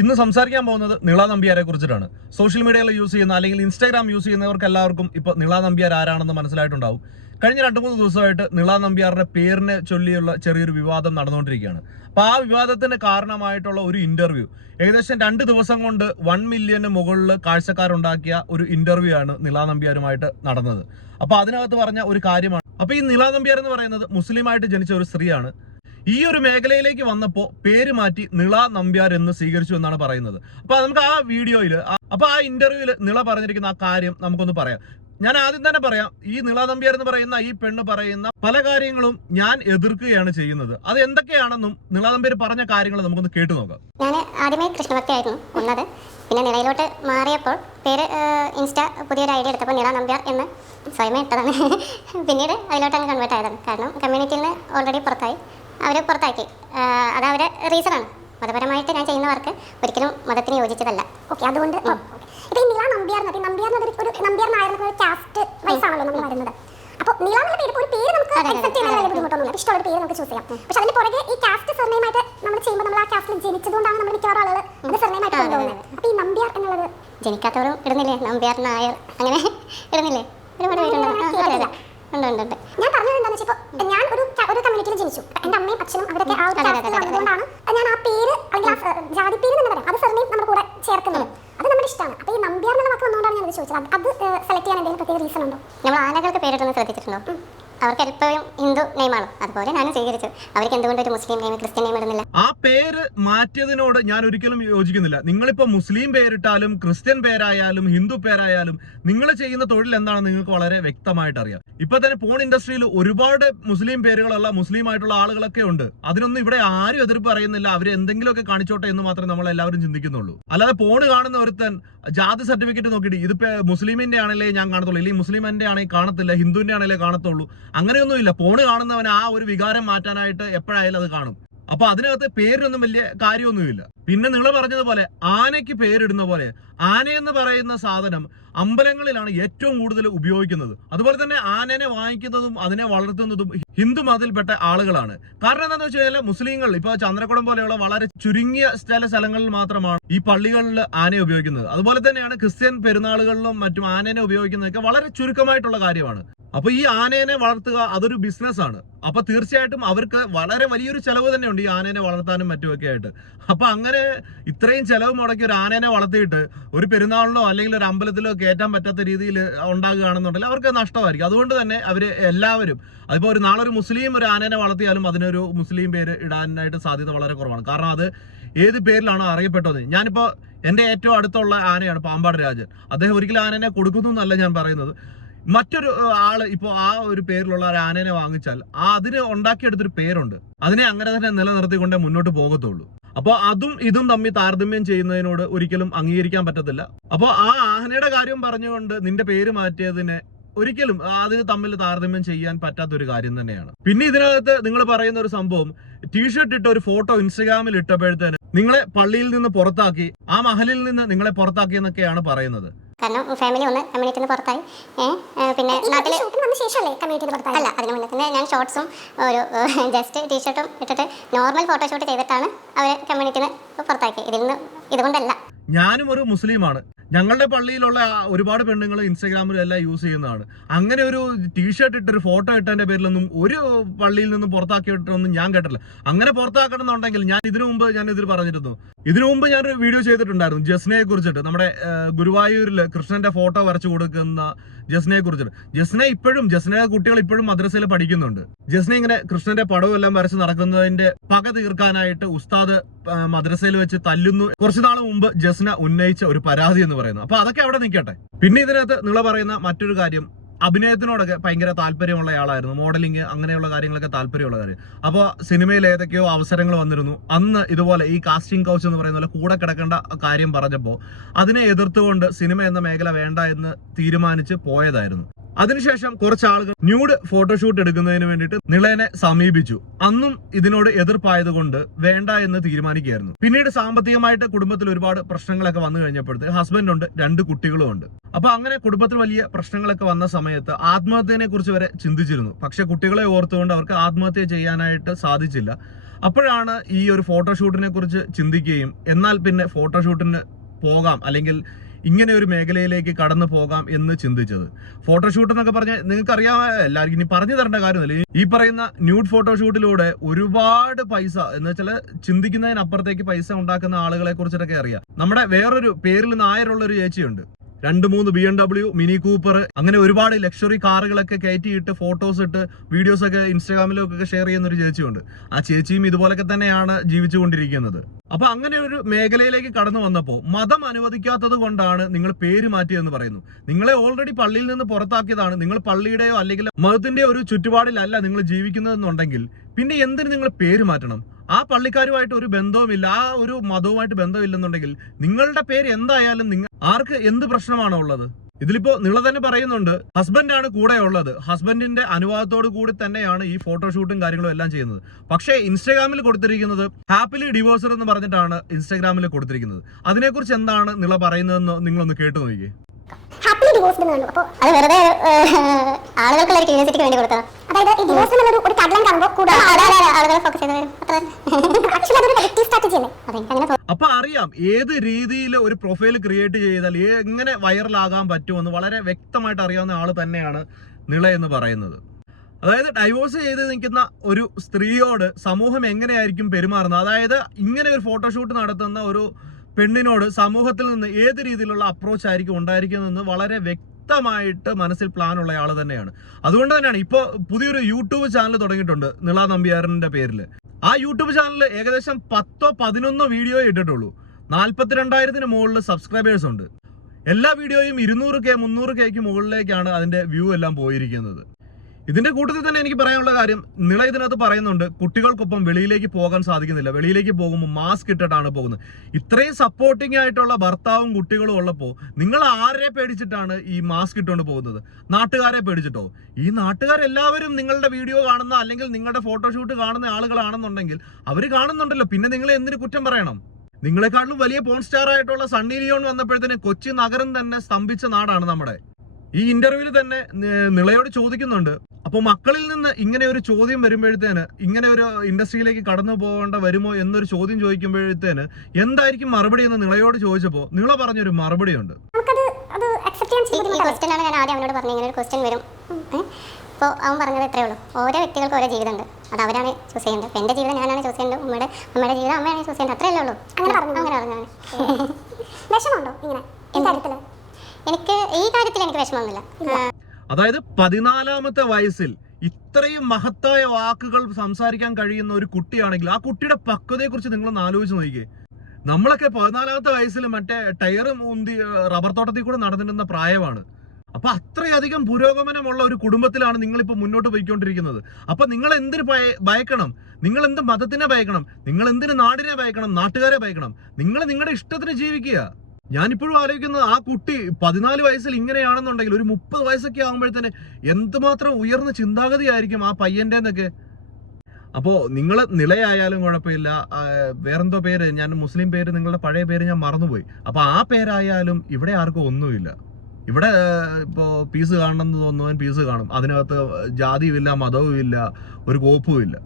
ഇന്ന് സംസാരിക്കാൻ പോകുന്നത് നിള നമ്പ്യാരെ കുറിച്ചിട്ടാണ്. സോഷ്യൽ മീഡിയയിൽ യൂസ് ചെയ്യുന്ന അല്ലെങ്കിൽ ഇൻസ്റ്റാഗ്രാം യൂസ് ചെയ്യുന്നവർക്ക് എല്ലാവർക്കും ഇപ്പോൾ നിള നമ്പ്യാർ ആരാണെന്ന് മനസ്സിലായിട്ടുണ്ടാവും. കഴിഞ്ഞ 2-3 ദിവസമായിട്ട് നിള നമ്പ്യാറുടെ പേരിനെ ചൊല്ലിയുള്ള ചെറിയൊരു വിവാദം നടന്നുകൊണ്ടിരിക്കുകയാണ്. അപ്പോൾ ആ വിവാദത്തിന് കാരണമായിട്ടുള്ള ഒരു ഇന്റർവ്യൂ ഏകദേശം 2 ദിവസം കൊണ്ട് 1 മില്യന് മുകളിൽ കാഴ്ചക്കാരുണ്ടാക്കിയ ഒരു ഇന്റർവ്യൂ ആണ് നിള നമ്പ്യാരുമായിട്ട് നടന്നത്. അപ്പോൾ അതിനകത്ത് പറഞ്ഞ ഒരു കാര്യമാണ്. അപ്പോൾ ഈ നിള നമ്പ്യാർ എന്ന് പറയുന്നത് മുസ്ലിമായിട്ട് ജനിച്ച ഒരു സ്ത്രീയാണ്. ഈ ഒരു മേഖലയിലേക്ക് വന്നപ്പോൾ പേര് മാറ്റി നിള നമ്പ്യാർ എന്ന് സ്വീകരിച്ചു എന്നാണ് പറയുന്നത്. അപ്പൊ നമുക്ക് ആ വീഡിയോയിൽ ആ ഇന്റർവ്യൂവിൽ നിള പറഞ്ഞിരിക്കുന്ന ആ കാര്യം നമുക്കൊന്ന് പറയാം. ഞാൻ ആദ്യം തന്നെ പറയാം, ഈ നിള നമ്പ്യാർ എന്ന് പറയുന്ന ഈ പെണ്ണ് പറയുന്ന പല കാര്യങ്ങളും ഞാൻ എതിർക്കുകയാണ് ചെയ്യുന്നത്. അത് എന്തൊക്കെയാണെന്നും നിള നമ്പ്യാർ പറഞ്ഞ കാര്യങ്ങൾ നമുക്കൊന്ന് കേട്ടു നോക്കാം. ഞാൻ ആദ്യമേ കൃഷ്ണഭക്തിയായിരുന്നു ഒന്നത്. പിന്നെ നിളയിലോട്ട് മാറിയപ്പോൾ പേര് ഇൻസ്റ്റ പുതിയൊരു ഐഡിയ എടുത്തപ്പോൾ നിള നമ്പ്യാർ എന്ന് സ്വയമേ ഇട്ടതാണ്. പിന്നീട് അതിലോട്ട് അങ്ങ് കൺവേർട്ട് ആയതാണ്. കാരണം കമ്മ്യൂണിറ്റിയിൽ നിന്ന് ഓൾറെഡി പുറത്തായി, അവർ പുറത്താക്കി. അത് അവരുടെ റീസണാണ്. മതപരമായിട്ട് ഞാൻ ചെയ്യുന്ന വർക്ക് ഒരിക്കലും മതത്തിന് യോജിച്ചതല്ല. ഓക്കെ, അതുകൊണ്ട് ഇപ്പൊ ഈ നിള നമ്പ്യാർ ഒരു നമ്പ്യാർ നായർ കാസ്റ്റ് വൈസാണല്ലോ നമ്മൾ വരുന്നത്. അപ്പോൾ നിള എന്നുള്ള പേര് ഒരു പേര് നമുക്ക് അക്സെപ്റ്റ് ചെയ്യാൻ വലിയ ബുദ്ധിമുട്ടൊന്നുമില്ല. ഇഷ്ടമുള്ള പേര് നമുക്ക് ചൂസ് ചെയ്യാം. പക്ഷെ അതിന് പുറകെ ഈ കാസ്റ്റ് സർനെയിമായിട്ട് നമ്മൾ ചെയ്യുമ്പോൾ നമ്മൾ ആ കാസ്റ്റിൽ ജനിച്ചതുകൊണ്ടാണ് നമ്മൾ മിക്കവാറും ആളുകൾ അത് സർനെയിമായിട്ട് കൊണ്ടുപോകുന്നത്. അപ്പോൾ ഈ നമ്പ്യാർ എന്നുള്ളത് ജനിക്കാത്തവരും ഇടുന്നില്ലേ, നമ്പ്യാർ നായർ അങ്ങനെ ഇടുന്നില്ലേ, ഒരുപാട് പേരുണ്ട്. ഞാൻ പറഞ്ഞത് എന്താണെന്ന് വെച്ചാൽ ഇപ്പോൾ ഞാൻ ഒരു കമ്മ്യൂണിറ്റിയിൽ ജനിച്ചു. എൻ്റെ അമ്മയും അച്ഛനും അവരൊക്കെ ആ ഒരു കാസ്റ്റിൽ വന്നതുകൊണ്ടാണ് ഞാൻ ആ പേര് അല്ലെങ്കിൽ ആ ജാതി പേര് എന്ന് പറയാം, അത് സർനെയിം നമ്മുടെ കൂടെ ചേർക്കുന്നത്. അത് നമ്മുടെ ഇഷ്ടമാണ്. അപ്പോൾ ഈ നമ്പ്യാർ എന്നുള്ള വാക്ക് വന്നുകൊണ്ടാണ് ഞാൻ ചോദിച്ചത്. അത് സെലക്ട് ചെയ്യാൻ എന്തെങ്കിലും പ്രത്യേക റീസൺ ഉണ്ടോ? നമ്മൾ ആനകൾക്ക് പേരിട്ടൊന്ന് ശ്രദ്ധിച്ചിട്ടുണ്ടോ? അവർക്ക് എപ്പോഴും ഹിന്ദു നെയിമാണ്. അതുപോലെ ഞാനും സ്വീകരിച്ചു. അവർക്ക് എന്തുകൊണ്ട് ഒരു മുസ്ലിം നെയിം ക്രിസ്ത്യൻ നെയിം ഇടുന്നില്ല? ആ പേര് മാറ്റിയതിനോട് ഞാൻ ഒരിക്കലും യോജിക്കുന്നില്ല. നിങ്ങളിപ്പോ മുസ്ലിം പേരിട്ടാലും ക്രിസ്ത്യൻ പേരായാലും ഹിന്ദു പേരായാലും നിങ്ങൾ ചെയ്യുന്ന തൊഴിൽ എന്താണെന്ന് നിങ്ങൾക്ക് വളരെ വ്യക്തമായിട്ട് അറിയാം. ഇപ്പൊ തന്നെ പോൺ ഇൻഡസ്ട്രിയിൽ ഒരുപാട് മുസ്ലിം പേരുകളുള്ള മുസ്ലിം ആയിട്ടുള്ള ആളുകളൊക്കെ ഉണ്ട്. അതിനൊന്നും ഇവിടെ ആരും എതിർപ്പ് പറയുന്നില്ല. അവർ എന്തെങ്കിലുമൊക്കെ കാണിച്ചോട്ടെ എന്ന് മാത്രമേ നമ്മൾ എല്ലാവരും ചിന്തിക്കുന്നുള്ളൂ. അല്ലാതെ പോണ് കാണുന്ന ഒരുത്തൻ ജാതി സർട്ടിഫിക്കറ്റ് നോക്കിയിട്ട് ഇതിപ്പോ മുസ്ലിമിന്റെ ആണല്ലേ ഞാൻ കാണത്തുള്ളൂ, അല്ലെങ്കിൽ മുസ്ലിമിന്റെ ആണെങ്കിൽ കാണത്തില്ല, ഹിന്ദുവിന്റെ ആണല്ലേ കാണത്തുള്ളൂ, അങ്ങനെയൊന്നുമില്ല. പോണ് കാണുന്നവൻ ആ ഒരു വികാരം മാറ്റാനായിട്ട് എപ്പോഴായാലും അത് കാണും. അപ്പൊ അതിനകത്ത് പേരിനൊന്നും വലിയ കാര്യമൊന്നുമില്ല. പിന്നെ നിങ്ങൾ പറഞ്ഞതുപോലെ ആനയ്ക്ക് പേരിടുന്ന പോലെ ആനയെന്ന് പറയുന്ന സാധനം അമ്പലങ്ങളിലാണ് ഏറ്റവും കൂടുതൽ ഉപയോഗിക്കുന്നത്. അതുപോലെ തന്നെ ആനനെ വാങ്ങിക്കുന്നതും അതിനെ വളർത്തുന്നതും ഹിന്ദു മതത്തിൽപ്പെട്ട ആളുകളാണ്. കാരണം എന്താണെന്ന് വെച്ച് കഴിഞ്ഞാൽ മുസ്ലിങ്ങൾ ഇപ്പൊ ചന്ദ്രക്കുളം പോലെയുള്ള വളരെ ചുരുങ്ങിയ ചില സ്ഥലങ്ങളിൽ മാത്രമാണ് ഈ പള്ളികളിൽ ആനയെ ഉപയോഗിക്കുന്നത്. അതുപോലെ തന്നെയാണ് ക്രിസ്ത്യൻ പെരുന്നാളുകളിലും മറ്റും ആനനെ ഉപയോഗിക്കുന്നതൊക്കെ വളരെ ചുരുക്കമായിട്ടുള്ള കാര്യമാണ്. അപ്പൊ ഈ ആനേനെ വളർത്തുക അതൊരു ബിസിനസ്സാണ്. അപ്പൊ തീർച്ചയായിട്ടും അവർക്ക് വളരെ വലിയൊരു ചെലവ് തന്നെയുണ്ട് ഈ ആനേനെ വളർത്താനും മറ്റുമൊക്കെ ആയിട്ട്. അപ്പൊ അങ്ങനെ ഇത്രയും ചെലവ് മുടക്കി ഒരു ആനേനെ വളർത്തിയിട്ട് ഒരു പെരുന്നാളിനോ അല്ലെങ്കിൽ ഒരു അമ്പലത്തിലോ കയറ്റാൻ പറ്റാത്ത രീതിയിൽ ഉണ്ടാകുകയാണെന്നുണ്ടെങ്കിൽ അവർക്ക് നഷ്ടമായിരിക്കും. അതുകൊണ്ട് തന്നെ അവര് എല്ലാവരും അതിപ്പോ നാളെ ഒരു മുസ്ലിം ഒരു ആനേനെ വളർത്തിയാലും അതിനൊരു മുസ്ലിം പേര് ഇടാനായിട്ട് സാധ്യത വളരെ കുറവാണ്. കാരണം അത് ഏത് പേരിലാണോ അറിയപ്പെട്ടത്. ഞാനിപ്പോ എന്റെ ഏറ്റവും അടുത്തുള്ള ആനയാണ് പാമ്പാട് രാജൻ. അദ്ദേഹം ഒരിക്കലും ആനേനെ കൊടുക്കുന്നു എന്നല്ല ഞാൻ പറയുന്നത്. മറ്റൊരു ആള് ഇപ്പൊ ആ ഒരു പേരിലുള്ള ഒരു ആനേനെ വാങ്ങിച്ചാൽ അതിന് ഉണ്ടാക്കിയെടുത്തൊരു പേരുണ്ട്, അതിനെ അങ്ങനെ തന്നെ നിലനിർത്തിക്കൊണ്ടേ മുന്നോട്ട് പോകത്തുള്ളൂ. അപ്പൊ അതും ഇതും തമ്മിൽ താരതമ്യം ചെയ്യുന്നതിനോട് ഒരിക്കലും അംഗീകരിക്കാൻ പറ്റത്തില്ല. അപ്പൊ ആ ആനയുടെ കാര്യം പറഞ്ഞുകൊണ്ട് നിന്റെ പേര് മാറ്റിയതിനെ ഒരിക്കലും അതിന് തമ്മിൽ താരതമ്യം ചെയ്യാൻ പറ്റാത്തൊരു കാര്യം തന്നെയാണ്. പിന്നെ ഇതിനകത്ത് നിങ്ങൾ പറയുന്ന ഒരു സംഭവം, ടീഷർട്ട് ഇട്ട ഒരു ഫോട്ടോ ഇൻസ്റ്റഗ്രാമിൽ ഇട്ടപ്പോഴത്തേന് നിങ്ങളെ പള്ളിയിൽ നിന്ന് പുറത്താക്കി, ആ മഹലിൽ നിന്ന് നിങ്ങളെ പുറത്താക്കി എന്നൊക്കെയാണ് പറയുന്നത്. കാരണം ഫാമിലി ഒന്ന് കമ്മ്യൂണിറ്റിയിൽ നിന്ന് പുറത്തായി. പിന്നെ നാട്ടിൽ അല്ല, അതിന് മുന്നേ തന്നെ ഞാൻ ഷോർട്സും ഒരു ജസ്റ്റ് ടീഷർട്ടും ഇട്ടിട്ട് നോർമൽ ഫോട്ടോഷൂട്ട് ചെയ്തിട്ടാണ് അവർ കമ്മ്യൂണിറ്റിയിൽ നിന്ന് പുറത്താക്കി. ഇതുകൊണ്ടല്ല. ഞാനും ഒരു മുസ്ലിമാണ്. ഞങ്ങളുടെ പള്ളിയിലുള്ള ഒരുപാട് പെണ്ണുങ്ങൾ ഇൻസ്റ്റാഗ്രാമിലും എല്ലാം യൂസ് ചെയ്യുന്നതാണ്. അങ്ങനെ ഒരു ടീഷർട്ട് ഇട്ടൊരു ഫോട്ടോ ഇട്ടതിന്റെ പേരിലൊന്നും ഒരു പള്ളിയിൽ നിന്നും പുറത്താക്കിയിട്ടൊന്നും ഞാൻ കേട്ടില്ല. അങ്ങനെ പുറത്താക്കണം എന്നുണ്ടെങ്കിൽ ഞാൻ ഇതിനു മുമ്പ് ഞാനൊരു വീഡിയോ ചെയ്തിട്ടുണ്ടായിരുന്നു ജസ്നയെ കുറിച്ചിട്ട്. നമ്മുടെ ഗുരുവായൂരിൽ കൃഷ്ണന്റെ ഫോട്ടോ വരച്ചു കൊടുക്കുന്ന ജസ്നയെ കുറിച്ചിട്ട്. ജസ്ന കുട്ടികൾ ഇപ്പോഴും മദ്രസയിൽ പഠിക്കുന്നുണ്ട്. ജസ്ന ഇങ്ങനെ കൃഷ്ണന്റെ പടവും എല്ലാം വരച്ച് നടക്കുന്നതിന്റെ പക തീർക്കാനായിട്ട് ഉസ്താദ് മദ്രസയിൽ വെച്ച് തല്ലുന്നു. കുറച്ചു നാൾ മുമ്പ് ജസ്ന ഉന്നയിച്ച ഒരു പരാതി എന്ന് പറയുന്നത്. അപ്പൊ അതൊക്കെ അവിടെ നിൽക്കട്ടെ. പിന്നെ ഇതിനകത്ത് നിങ്ങൾ പറയുന്ന മറ്റൊരു കാര്യം, അഭിനയത്തിനോടൊക്കെ ഭയങ്കര താല്പര്യമുള്ള ആളായിരുന്നു. മോഡലിംഗ് അങ്ങനെയുള്ള കാര്യങ്ങളൊക്കെ താല്പര്യമുള്ള കാര്യം. അപ്പോൾ സിനിമയിൽ ഏതൊക്കെയോ അവസരങ്ങൾ വന്നിരുന്നു. അന്ന് ഇതുപോലെ ഈ കാസ്റ്റിംഗ് കൗച്ച് എന്ന് പറയുന്ന പോലെ കൂടെ കിടക്കേണ്ട കാര്യം പറഞ്ഞപ്പോൾ അതിനെ എതിർത്തുകൊണ്ട് സിനിമ എന്ന മേഖല വേണ്ട എന്ന് തീരുമാനിച്ച് പോയതായിരുന്നു. അതിനുശേഷം കുറച്ച് ആളുകൾ ന്യൂഡ് ഫോട്ടോഷൂട്ട് എടുക്കുന്നതിന് വേണ്ടിയിട്ട് നിളേനെ സമീപിച്ചു. അന്നും ഇതിനോട് എതിർപ്പായതുകൊണ്ട് വേണ്ട എന്ന് തീരുമാനിക്കുകയായിരുന്നു. പിന്നീട് സാമ്പത്തികമായിട്ട് കുടുംബത്തിൽ ഒരുപാട് പ്രശ്നങ്ങളൊക്കെ വന്നു കഴിഞ്ഞപ്പോഴത്തെ ഹസ്ബൻഡ് ഉണ്ട്, 2 കുട്ടികളും ഉണ്ട്. അപ്പൊ അങ്ങനെ കുടുംബത്തിൽ വലിയ പ്രശ്നങ്ങളൊക്കെ വന്ന സമയത്ത് ആത്മഹത്യനെ കുറിച്ച് വരെ ചിന്തിച്ചിരുന്നു. പക്ഷെ കുട്ടികളെ ഓർത്തുകൊണ്ട് അവർക്ക് ആത്മഹത്യ ചെയ്യാനായിട്ട് സാധിച്ചില്ല. അപ്പോഴാണ് ഈ ഒരു ഫോട്ടോഷൂട്ടിനെ കുറിച്ച് ചിന്തിക്കുകയും എന്നാൽ പിന്നെ ഫോട്ടോഷൂട്ടിന് പോകാം, അല്ലെങ്കിൽ ഇങ്ങനെ ഒരു മേഖലയിലേക്ക് കടന്നു പോകാം എന്ന് ചിന്തിച്ചത്. ഫോട്ടോഷൂട്ട് എന്നൊക്കെ പറഞ്ഞാൽ നിങ്ങൾക്ക് അറിയാം, എല്ലാവർക്കും ഇനി പറഞ്ഞു തരേണ്ട കാര്യമൊന്നുമില്ല. ഈ പറയുന്ന ന്യൂഡ് ഫോട്ടോഷൂട്ടിലൂടെ ഒരുപാട് പൈസ എന്ന് വെച്ചാൽ ചിന്തിക്കുന്നതിനപ്പുറത്തേക്ക് പൈസ ഉണ്ടാക്കുന്ന ആളുകളെ കുറിച്ചിട്ടൊക്കെ അറിയാം. നമ്മുടെ വേറൊരു പേരിൽ നായരുള്ള ഒരു ചേച്ചിയുണ്ട്. 2-3 BMW, മിനി കൂപ്പർ, അങ്ങനെ ഒരുപാട് ലക്ഷറി കാറുകളൊക്കെ കയറ്റിയിട്ട് ഫോട്ടോസ് ഇട്ട് വീഡിയോസ് ഒക്കെ ഇൻസ്റ്റാഗ്രാമിലൊക്കെ ഷെയർ ചെയ്യുന്ന ഒരു ചേച്ചിയുണ്ട്. ആ ചേച്ചിയും ഇതുപോലൊക്കെ തന്നെയാണ് ജീവിച്ചുകൊണ്ടിരിക്കുന്നത്. അപ്പൊ അങ്ങനെ ഒരു മേഖലയിലേക്ക് കടന്നു വന്നപ്പോൾ മതം അനുവദിക്കാത്തത് കൊണ്ടാണ് നിങ്ങൾ പേര് മാറ്റിയെന്ന് പറയുന്നു. നിങ്ങളെ ഓൾറെഡി പള്ളിയിൽ നിന്ന് പുറത്താക്കിയതാണ്. നിങ്ങൾ പള്ളിയുടെയോ അല്ലെങ്കിൽ മതത്തിന്റെയോ ഒരു ചുറ്റുപാടിലല്ല നിങ്ങൾ ജീവിക്കുന്നതെന്നുണ്ടെങ്കിൽ പിന്നെ എന്തിന് നിങ്ങൾ പേര് മാറ്റണം? ആ പള്ളിക്കാരുമായിട്ട് ഒരു ബന്ധവുമില്ല, ആ ഒരു മതവുമായിട്ട് ബന്ധമില്ലെന്നുണ്ടെങ്കിൽ നിങ്ങളുടെ പേര് എന്തായാലും നിങ്ങൾ ആർക്ക് എന്ത് പ്രശ്നമാണോ ഉള്ളത്? ഇതിലിപ്പോ നിള തന്നെ പറയുന്നുണ്ട്, ഹസ്ബൻഡാണ് കൂടെ ഉള്ളത്, ഹസ്ബൻഡിന്റെ അനുവാദത്തോടു കൂടി തന്നെയാണ് ഈ ഫോട്ടോഷൂട്ടും കാര്യങ്ങളും എല്ലാം ചെയ്യുന്നത്. പക്ഷേ ഇൻസ്റ്റാഗ്രാമിൽ കൊടുത്തിരിക്കുന്നത് ഹാപ്പിലി ഡിവോഴ്സർ എന്ന് പറഞ്ഞിട്ടാണ് ഇൻസ്റ്റാഗ്രാമിൽ കൊടുത്തിരിക്കുന്നത്. അതിനെക്കുറിച്ച് എന്താണ് നിള പറയുന്നതെന്ന് നിങ്ങളൊന്ന് കേട്ടു നോക്കിയേ. ഹാപ്പിലി ഡിവോഴ്സ്ഡ് എന്ന് കണ്ടു. അപ്പോൾ അത് വെറുതെ ആളുകൾക്കുള്ള ഒരു ക്യൂരിയോസിറ്റിക്ക് വേണ്ടി കൊടുത്തതാണ്. അതായത് ഈ ഡിവോഴ്സ് എന്നുള്ളത് ഒരു കടലൻ കാണുമ്പോൾ കൂടുതൽ ആളുകളെ ഫോക്കസ് ചെയ്ത് ആക്ച്വലി അതൊരു നെഗറ്റീവ് സ്ട്രാറ്റജി അല്ലേ? അങ്ങനെ അപ്പൊ അറിയാം ഏത് രീതിയിൽ ഒരു പ്രൊഫൈൽ ക്രിയേറ്റ് ചെയ്താൽ എങ്ങനെ വൈറലാകാൻ പറ്റുമെന്ന് വളരെ വ്യക്തമായിട്ട് അറിയാവുന്ന ആള് തന്നെയാണ് നിള എന്ന് പറയുന്നത്. അതായത് ഡൈവോഴ്സ് ചെയ്ത് നിൽക്കുന്ന ഒരു സ്ത്രീയോട് സമൂഹം എങ്ങനെയായിരിക്കും പെരുമാറുന്നത്, അതായത് ഇങ്ങനെ ഒരു ഫോട്ടോഷൂട്ട് നടത്തുന്ന ഒരു പെണ്ണിനോട് സമൂഹത്തിൽ നിന്ന് ഏത് രീതിയിലുള്ള അപ്രോച്ച് ആയിരിക്കും ഉണ്ടായിരിക്കുന്നതെന്ന് വളരെ വ്യക്തമായിട്ട് മനസ്സിൽ പ്ലാൻ ഉള്ള ആൾ തന്നെയാണ്. അതുകൊണ്ട് തന്നെയാണ് ഇപ്പോൾ പുതിയൊരു യൂട്യൂബ് ചാനൽ തുടങ്ങിയിട്ടുണ്ട് നിള നമ്പ്യാറിന്റെ പേരിൽ. ആ യൂട്യൂബ് ചാനലിൽ ഏകദേശം 10-11 വീഡിയോ ഇട്ടിട്ടുള്ളൂ. 42,000-ന് മുകളിൽ സബ്സ്ക്രൈബേഴ്സ് ഉണ്ട്. എല്ലാ വീഡിയോയും 200K 300Kക്ക് മുകളിലേക്കാണ് അതിന്റെ വ്യൂ എല്ലാം പോയിരിക്കുന്നത്. ഇതിന്റെ കൂട്ടത്തിൽ തന്നെ എനിക്ക് പറയാനുള്ള കാര്യം, നിള ഇതിനകത്ത് പറയുന്നുണ്ട് കുട്ടികൾക്കൊപ്പം വെളിയിലേക്ക് പോകാൻ സാധിക്കുന്നില്ല, വെളിയിലേക്ക് പോകുമ്പോൾ മാസ്ക് ഇട്ടിട്ടാണ് പോകുന്നത്. ഇത്രയും സപ്പോർട്ടിംഗ് ആയിട്ടുള്ള ഭർത്താവും കുട്ടികളും ഉള്ളപ്പോൾ നിങ്ങൾ ആരെ പേടിച്ചിട്ടാണ് ഈ മാസ്ക് ഇട്ടുകൊണ്ട് പോകുന്നത്? നാട്ടുകാരെ പേടിച്ചിട്ടോ? ഈ നാട്ടുകാരെല്ലാവരും നിങ്ങളുടെ വീഡിയോ കാണുന്ന അല്ലെങ്കിൽ നിങ്ങളുടെ ഫോട്ടോഷൂട്ട് കാണുന്ന ആളുകളാണെന്നുണ്ടെങ്കിൽ അവർ കാണുന്നുണ്ടല്ലോ, പിന്നെ നിങ്ങളെ എന്തിനു കുറ്റം പറയണം? നിങ്ങളെക്കാളും വലിയ പോൺ സ്റ്റാർ ആയിട്ടുള്ള സണ്ണി ലിയോൺ വന്നപ്പോഴത്തേന് കൊച്ചി നഗരം തന്നെ സ്തംഭിച്ച നാടാണ് നമ്മുടെ. ഈ ഇന്റർവ്യൂവിൽ തന്നെ നിളയോട് ചോദിക്കുന്നുണ്ട്, അപ്പോൾ മക്കളിൽ നിന്ന് ഇങ്ങനെ ഒരു ചോദ്യം വരുമ്പോഴത്തേന്, ഇങ്ങനെ ഒരു ഇൻഡസ്ട്രിയിലേക്ക് കടന്നു പോകേണ്ട വരുമോ എന്നൊരു ചോദ്യം ചോദിക്കുമ്പോഴത്തേന് എന്തായിരിക്കും മറുപടി എന്ന് നിളയോട് ചോദിച്ചപ്പോൾ നിള പറഞ്ഞൊരു മറുപടി ഉണ്ട്. ഈ ക്വസ്റ്റ്യനാണ് ഞാൻ ആദ്യം അവനോട് പറഞ്ഞു, ഇങ്ങനെ ഒരു ക്വസ്റ്റ്യൻ വരും. അപ്പോൾ അവൻ പറഞ്ഞത് എത്രയേ ഉള്ളൂ, ഓരോ വ്യക്തികൾക്ക് ഓരോ ജീവിതമുണ്ട്, അത് അവരാണ് ചൂസ് ചെയ്യേണ്ടത്. എൻ്റെ ജീവിതം ഞാനാണ് ചൂസ് ചെയ്യേണ്ടത്, അമ്മയുടെ ജീവിതം അമ്മയാണ് ചൂസ് ചെയ്യേണ്ടത്, അത്രയല്ലേ ഉള്ളൂ. അങ്ങനെ പറഞ്ഞു. വിഷമമുണ്ടോ ഇങ്ങനെ എനിക്ക് ഈ കാര്യത്തിൽ എനിക്ക് വിഷമമൊന്നുമില്ല. അതായത് 14ാമത്തെ വയസ്സിൽ ഇത്രയും മഹത്തായ വാക്കുകൾ സംസാരിക്കാൻ കഴിയുന്ന ഒരു കുട്ടിയാണെങ്കിൽ ആ കുട്ടിയുടെ പക്വതയെ കുറിച്ച് നിങ്ങളൊന്ന് ആലോചിച്ച് നോക്കിക്കേ. നമ്മളൊക്കെ 14ാമത്തെ വയസ്സിൽ മറ്റേ ടയർ മൂന്തി റബ്ബർ തോട്ടത്തിൽ കൂടെ നടന്നിരുന്ന പ്രായമാണ്. അപ്പൊ അത്രയധികം പുരോഗമനമുള്ള ഒരു കുടുംബത്തിലാണ് നിങ്ങളിപ്പോ മുന്നോട്ട് പോയിക്കൊണ്ടിരിക്കുന്നത്. അപ്പൊ നിങ്ങൾ എന്തിന് ഭയക്കണം? നിങ്ങൾ എന്ത് മതത്തിനെ ഭയക്കണം? നിങ്ങൾ എന്തിന് നാടിനെ ഭയക്കണം? നാട്ടുകാരെ ഭയക്കണം? നിങ്ങൾ നിങ്ങളുടെ ഇഷ്ടത്തിന് ജീവിക്കുക. ഞാനിപ്പോഴും ആലോചിക്കുന്നത്, ആ കുട്ടി 14 വയസ്സിൽ ഇങ്ങനെയാണെന്നുണ്ടെങ്കിൽ ഒരു 30 വയസ്സൊക്കെ ആകുമ്പോഴത്തേന് എന്തുമാത്രം ഉയർന്ന ചിന്താഗതിയായിരിക്കും ആ പയ്യന്റെ എന്നൊക്കെ. അപ്പോൾ നിങ്ങൾ നിളയായാലും കുഴപ്പമില്ല, വേറെന്തോ പേര്, ഞാൻ മുസ്ലിം പേര്, നിങ്ങളുടെ പഴയ പേര് ഞാൻ മറന്നുപോയി. അപ്പൊ ആ പേരായാലും ഇവിടെ ആർക്കും ഒന്നുമില്ല. ഇവിടെ ഇപ്പോൾ പീസ് കാണണമെന്ന് തോന്നുന്നവൻ പീസ് കാണും, അതിനകത്ത് ജാതിയും ഇല്ല, മതവും ഇല്ല, ഒരു കോപ്പും ഇല്ല.